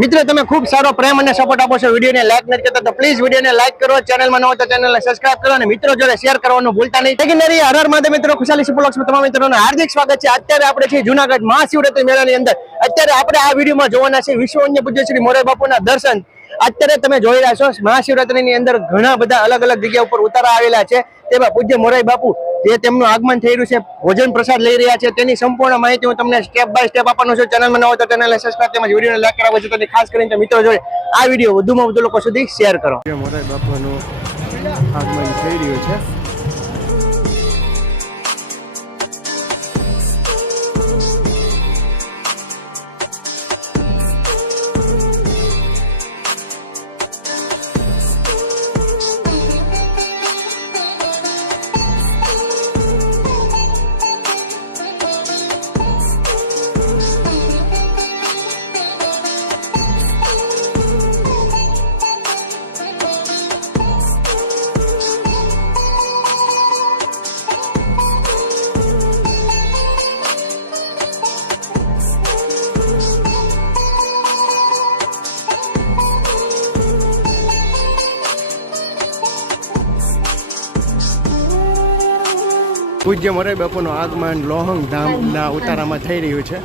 મિત્રો તમે ખૂબ સારો પ્રેમ અને સપોર્ટ આપો છો, વિડીયોને લાઈક નથી કરતા તો પ્લીઝ વિડીયોને લાઈક કરો, ચેનલમાં ન હોય તો ચેનલને સબસ્ક્રાઇબ કરો અને મિત્રો જોડે શેર કરવાનું ભૂલતા નહીં. સેકન્ડરી હર હર મહાદેવ મિત્રો, ખુશાલી સુપરલોક્સમાં તમામ મિત્રોનું હાર્દિક સ્વાગત છે. અત્યારે આપણે છીએ જૂનાગઢ મહાશિવરાત્રી મેળાની અંદર. અત્યારે આપણે આ વિડીયોમાં જોવાના છે વિશ્વ વંદ્ય પૂજ્ય શ્રી મોરારી બાપુના દર્શન. અત્યારે તમે જોઈ રહ્યા છો મહાશિવરાત્રીની અંદર ઘણા બધા અલગ અલગ જગ્યા ઉપર ઉતારા આવેલા છે. તેમાં પૂજ્ય મોરારી બાપુ જે તેમનું આગમન થઈ રહ્યું છે, ભોજન પ્રસાદ લઈ રહ્યા છે, તેની સંપૂર્ણ માહિતી હું તમને સ્ટેપ બાય સ્ટેપ આપવાનું છું. ચેનલમાં ન હોય તો ચેનલને સબસ્ક્રાઇબ તેમજ વિડીયોને લાઈક કરાવવા છે. ખાસ કરીને મિત્રો જોડે આ વિડીયો વધુમાં વધુ લોકો સુધી શેર કરો. મોરારી બાપુનું આગમન થઈ રહ્યું છે. પૂજ્ય મોરારી બાપુનું આગમન લોહંગ ધામના ઉતારામાં થઈ રહ્યું છે.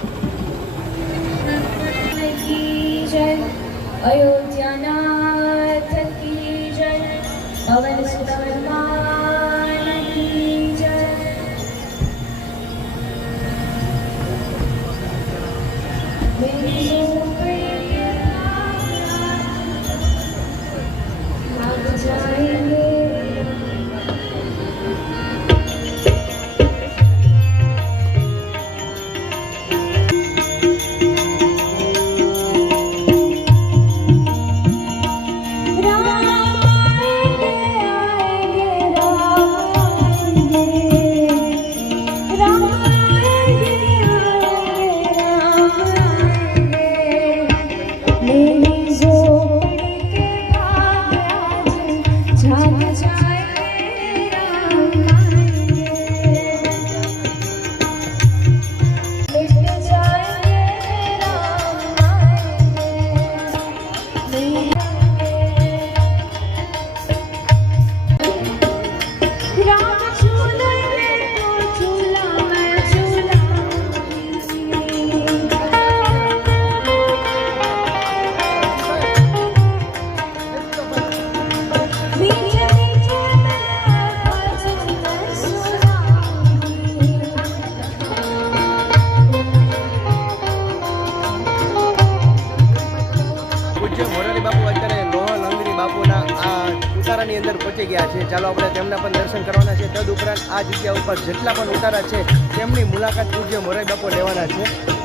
ઉતારાની અંદર પહોંચી ગયા છે. ચાલો આપણે તેમના પણ દર્શન કરવાના છે. તદ ઉપરાંત આ જગ્યા ઉપર જેટલા પણ ઉતારા છે તેમની મુલાકાત પૂજ્ય મોરારી બાપુ લેવાના છે.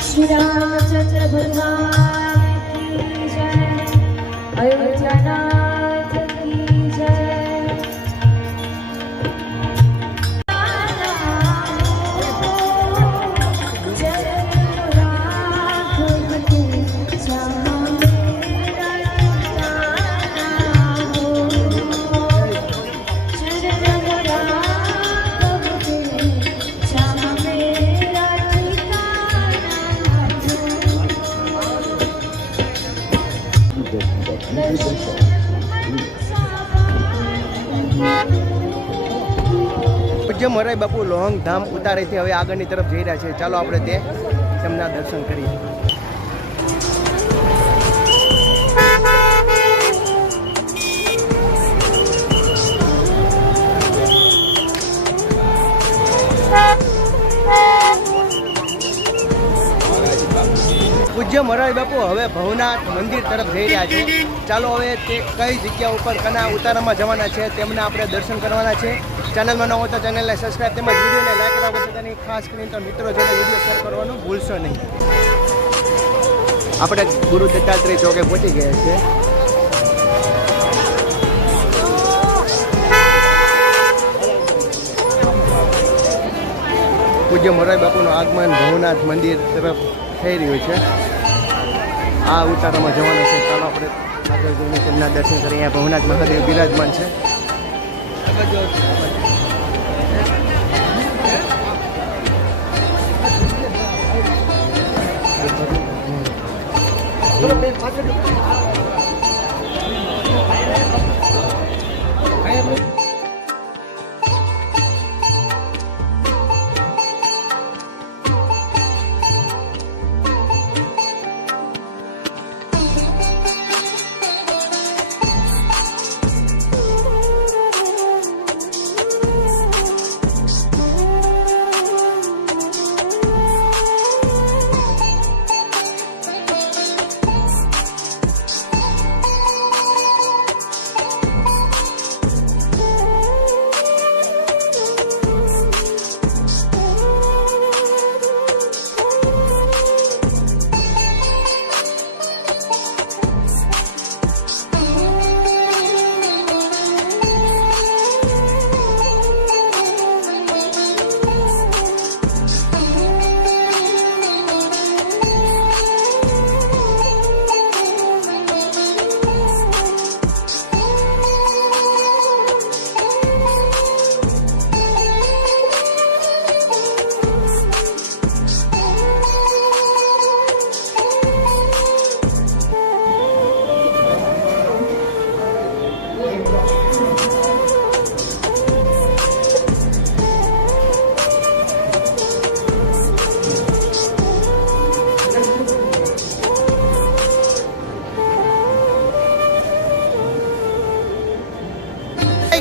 શ્રી રામચંદ્ર ભગવાન કી જય, અયોધ્યાનાથ કી જય. પૂજ્ય મોરારી બાપુ લોહંગ ધામ ઉતારેથી હવે આગળની તરફ જઈ રહ્યા છે. ચાલો આપણે તેમના દર્શન કરીએ. પૂજ્ય મોરારી બાપુ હવે ભવનાથ મંદિર તરફ જઈ રહ્યા છે. ચાલો હવે તે કઈ જગ્યા ઉપર કના ઉતારામાં જવાના છે તેમના આપણે દર્શન કરવાના છે. ચેનલમાં ન હોય તો ચેનલને સબસ્ક્રાઈબ તેમજ વિડીયોને લાઈક કરવા બધાની ખાસ કરીને તો મિત્રો જોડે વિડીયો શેર કરવાનું ભૂલશો નહીં. આપણે ગુરુ દત્તાત્રેય ચોકે પહોંચી ગયા છે. પૂજ્ય મોરારી બાપુનું આગમન ભવનાથ મંદિર તરફ થઈ રહ્યું છે. આ ઉતારામાં જવાનું છે. ચાલો આપણે આગળ જઈને તેમના દર્શન કરીએ. અહીંયા ભવનાથ મહાદેવ બિરાજમાન છે.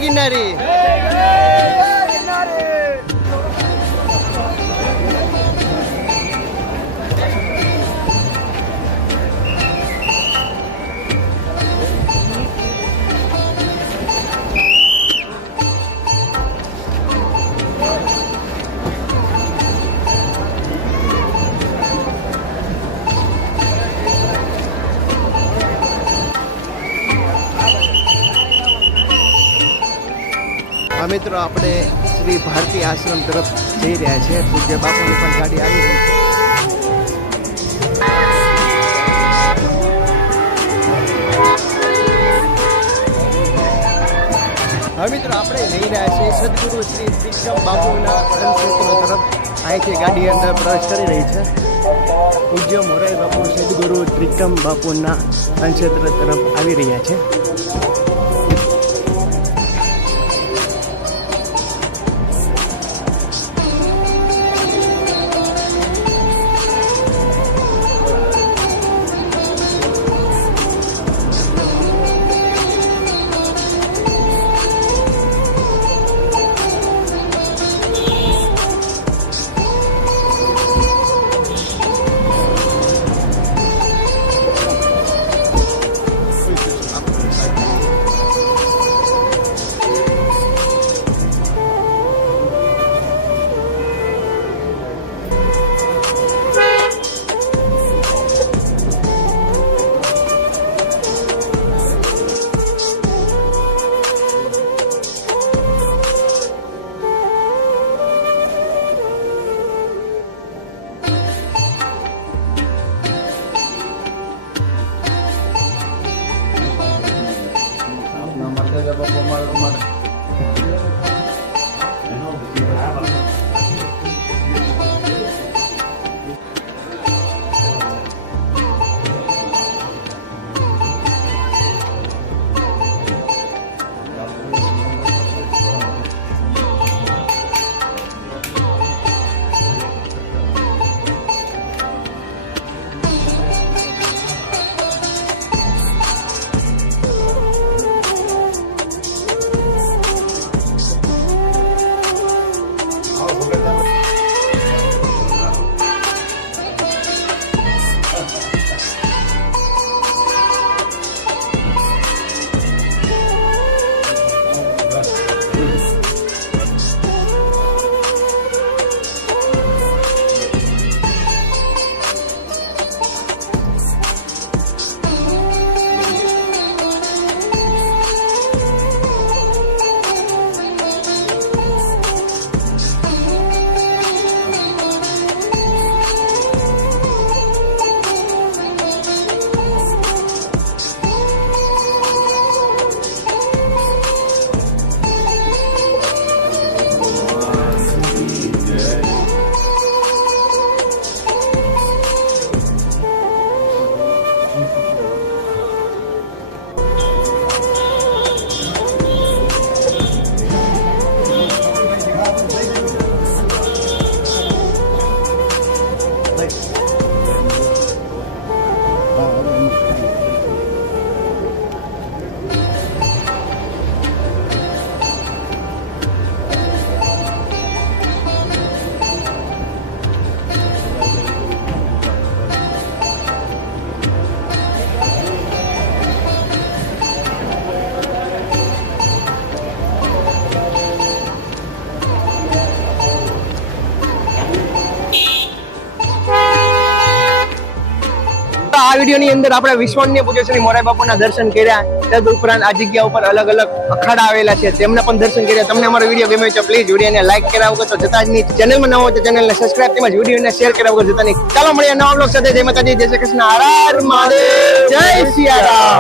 ગિરનારી મિત્રો આપણે શ્રી ભારતી આશ્રમ તરફ જઈ રહ્યા છીએ. પૂજ્ય બાપુની પણ ગાડી આવી રહી છે. હવે મિત્રો આપણે જઈ રહ્યા છીએ સદગુરુ શ્રી ત્રિકમ બાપુના અન્નક્ષેત્ર તરફ. અહીંથી ગાડી અંદર પ્રવેશ કરી રહી છે. પૂજ્ય મોરારી બાપુ સદગુરુ ત્રિકમ બાપુના અન્નક્ષેત્ર તરફ આવી રહ્યા છે. આ વિડીયો ની અંદર આપણે વિશ્વન્ય પૂજ્ય શ્રી મોરારી બાપુના દર્શન કર્યા. તદ ઉપરાંત આ જગ્યા ઉપર અલગ અલગ અખાડા આવેલા છે, તેમને પણ દર્શન કર્યા. તમને અમારો વિડીયો ગમ્યો તો પ્લીઝ વિડીયોને લાઈક કર્યા વગર તો જતા જ નહીં. ચેનલમાં ન હોય તો ચેનલને સબસ્ક્રાઇબ તેમજ વિડીયોને શેર કર્યા વગર જતા નહીં. ચાલો મળીએ નવા બ્લોગ સાથે. જય માતાજી, જય શ્રી કૃષ્ણ, હર હર મહાદેવ, જય સિયારામ.